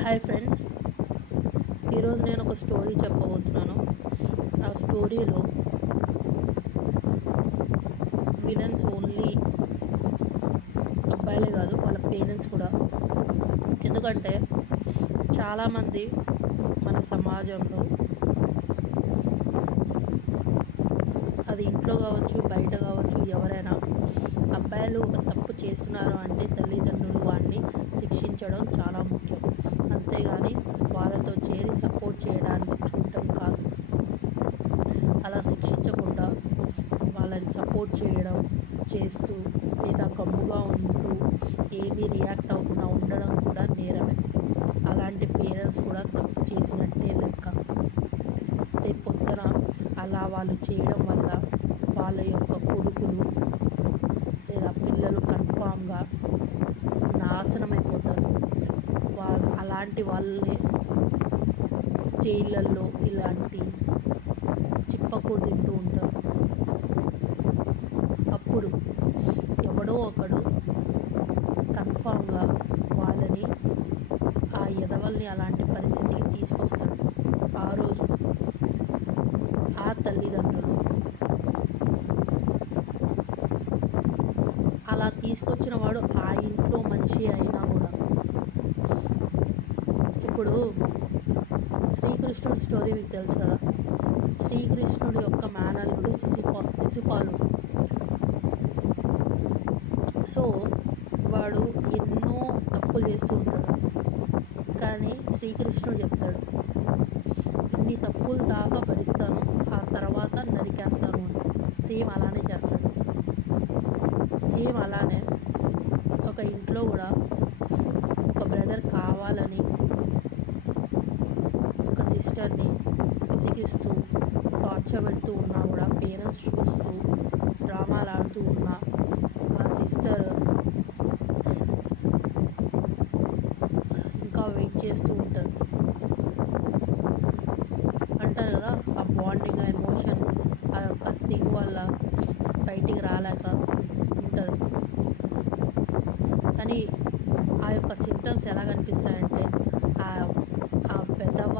Hi friends, ఈరోజు నేను ఒక స్టోరీ చెప్పబోతున్నాను. ఆ స్టోరీలో విలన్స్ ఓన్లీ అబ్బాయిలే కాదు, వాళ్ళ పేరెంట్స్ కూడా. ఎందుకంటే చాలామంది మన సమాజంలో, అది ఇంట్లో కావచ్చు బయట కావచ్చు, ఎవరైనా అబ్బాయిలు ఒక తప్పు చేస్తున్నారు అంటే తల్లిదండ్రులు వాడిని శిక్షించడం చాలా ముఖ్యం. అంతేగాని వాళ్ళతో చేరి సపోర్ట్ చేయడానికి చూడటం కాదు. అలా శిక్షించకుండా వాళ్ళని సపోర్ట్ చేయడం చేస్తూ, లేదా గమ్ముగా ఉంటూ ఏమీ రియాక్ట్ అవ్వకుండా ఉండడం కూడా నేరమే. అలాంటి పేరెంట్స్ కూడా తప్పు చేసినట్టే లెక్క. రేపు పొద్దున అలా వాళ్ళు చేయడం వల్ల వాళ్ళ యొక్క కొడుకులు లేదా పిల్లలు కన్ఫామ్గా నాశనమైపోతారు. అలాంటి వాళ్ళే జైళ్ళల్లో ఇలాంటి చిప్పకూడు తింటూ ఉంటారు. అప్పుడు ఎవడో ఒకడు కన్ఫామ్గా వాళ్ళని, ఆ ఎదవల్ని అలాంటి పరిస్థితికి తీసుకొస్తాడు. ఆ రోజు ఆ తల్లిదండ్రులు అలా తీసుకొచ్చిన వాడు ఆ ఇంట్లో మనిషి అయినా కూడా. ఇప్పుడు శ్రీకృష్ణుడి స్టోరీ మీకు తెలుసు కదా. శ్రీకృష్ణుడి యొక్క మేనల్లుడు శిశుపాలుడు. సో వాడు ఎన్నో తప్పులు చేస్తూ ఉంటాడు. కానీ శ్రీకృష్ణుడు చెప్తాడు, ఇన్ని తప్పులు దాకా భరిస్తాను, ఆ తర్వాత నరికేస్తాను అని. సేమ్ అలానే చేస్తాడు. సేమ్ అలానే ఒక ఇంట్లో కూడా ఒక బ్రదర్ కావాలని ఒక సిస్టర్ని విసిగిస్తూ టార్చర్ పెడుతూ ఉన్నా కూడా పేరెంట్స్ చూస్తూ డ్రామాలు ఆడుతూ ఉన్నా ఆ సిస్టర్ ఇంకా వెయిట్ చేస్తూ ఉంటుంది. అంటారు కదా, ఆ బాండింగ్, ఆ ఎమోషన్, ఆ యొక్క థింగ్ వల్ల బయటికి రాలేక ఉంటుంది. కానీ ఆ యొక్క సిమ్టమ్స్ ఎలా కనిపిస్తాయంటే, ఆ పెద్దవ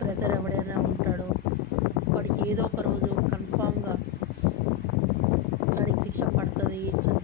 బ్రదర్ ఎవడైనా ఉంటాడో వాడికి ఏదో ఒక రోజు కన్ఫామ్గా వాడికి శిక్ష పడుతుంది అని